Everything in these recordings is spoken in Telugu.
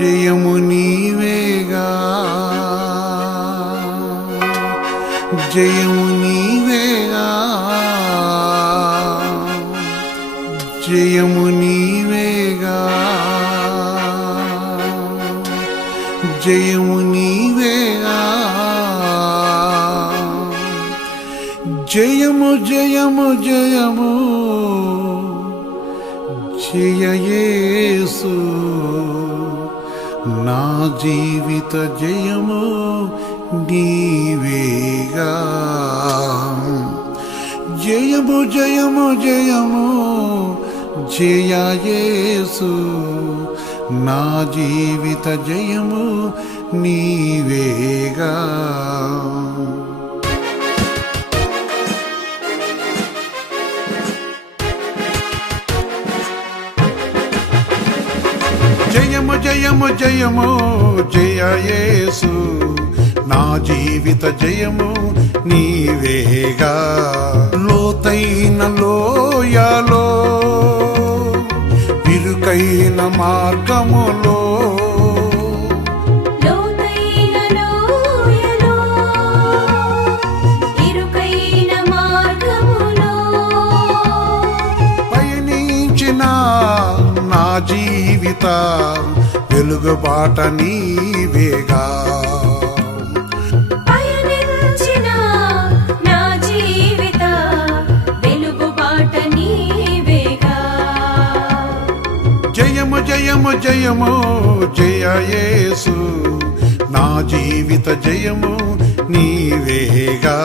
జయము నీవేగా జయము నీవేగా జయము నీవేగా జయము నీవేగా జయము జయము జయము జయ యేసు నా జీవిత జయము నీవేగా జయము జయము జయము జయ యేసు నా జీవిత జయము నీవేగా జయము జయము జయము జయ యేసు నా జీవిత జయము నీవేగా లోతైన లోయలో ఇరుకైన మార్గములో పయనించిన నా జీవిత వెలుగుబాట నీవేగా పయనించిన నా జీవిత వెలుగుబాట నీవేగా జయము జయము జయము జయ యేసు నా జీవిత జయము నీవేగా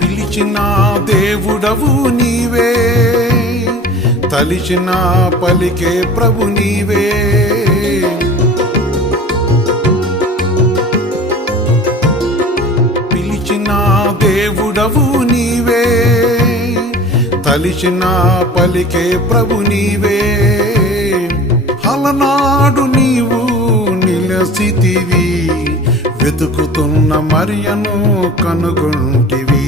పిలిచిన దేవుడవు నీవే తలిచిన పలికే ప్రభు నీవే పిలిచిన దేవుడవు నీవే తలిచిన పలికే ప్రభు నీవే అలనాడు నీవు నిలసితివి వెతుకుతున్న మరియను కనుగొంటివి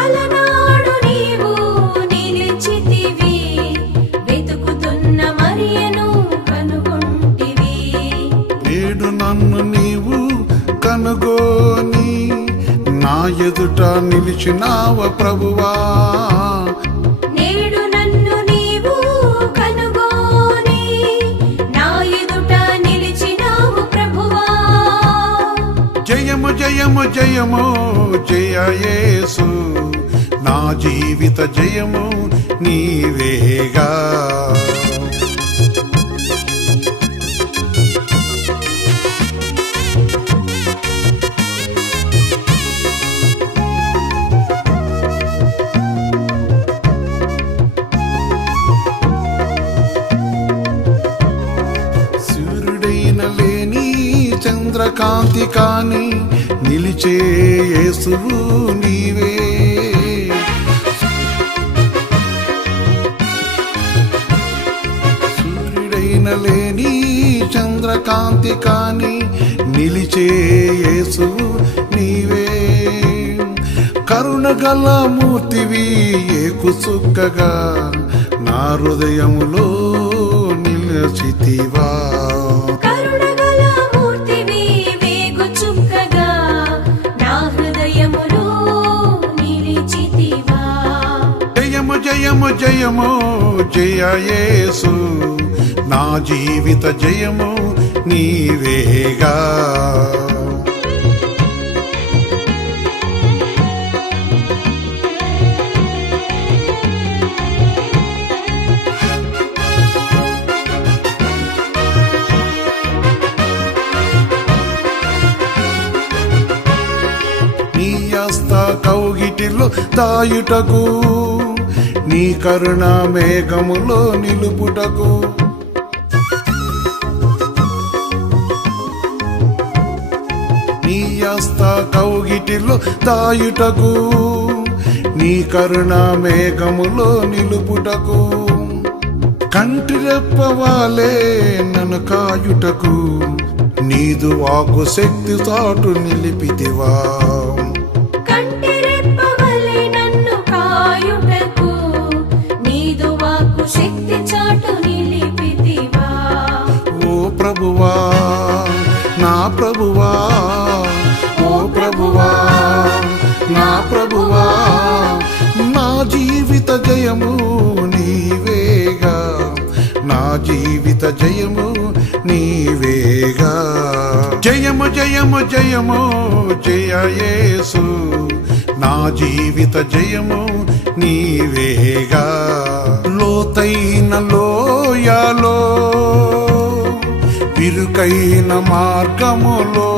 అలనాడు నీవు నిలిచితివి వెతుకుతున్న మరియను కనుగొంటివి నేడు నన్ను నీవు కనుగోని నా ఎదుట నిలిచినావ ప్రభువా నేడు నన్ను నీవు కనుగొని నా ఎదుట నిలిచినావు ప్రభువా జయము జయము జయము జయ యేసు నా జీవిత జయము నీవేగా సూర్యుడైన లేని చంద్రకాంతి కాని నిలిచే యేసువు నీవే సూర్యుడైన లేని చంద్రకాంతి కాని నిలిచే యేసువు నీవే కరుణగల మూర్తివి ఏకుసుక్కగా నా హృదయములో నిలిచితివా కరుణగల మూర్తివి వేగుచుక్కగా నా హృదయములో నిలిచితివా జయము జయము జయము జయ యేసు నా జీవిత జయము నీవేగా నీ హస్త కౌగిటిలో దాయుటకు నీ కరుణ మేఘములో నిలుపుటకు నీ హస్త కౌగిటిలో దాయుటకు నీ కరుణ మేఘములో నిలుపుటకు కంటి రెప్పవాలే నన్ను కాయుటకు నీదు వాకు శక్తి చాటు నిలిపితివా కంటి రెప్పవలె నన్ను కాయుటకు నీదు వాక్కు శక్తి చాటు నిలిపితివా. ఓ ప్రభువా నా ప్రభువా ఓ ప్రభువా నా ప్రభువా నా జీవిత జయము నీవేగా నా జీవిత జయము నీవేగా జయము జయము జయము జయ యేసు నా జీవిత జయము నీవేగా లోతైన లోయలో ఇరుకైన మార్గములో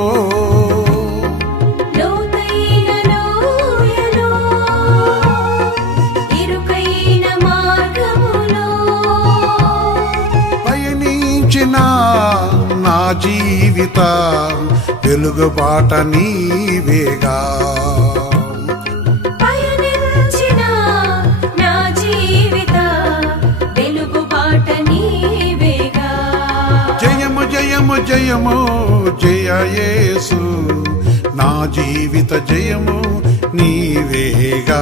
లోతైన లోయలో ఇరుకైన మార్గములో పయనించిన నా జీవిత వెలుగుబాట నీవేగా పయనించిన నా జీవిత వెలుగుబాట నీవేగా. జయము జయము జయము జయ యేసు నా జీవిత జయము నీవేగా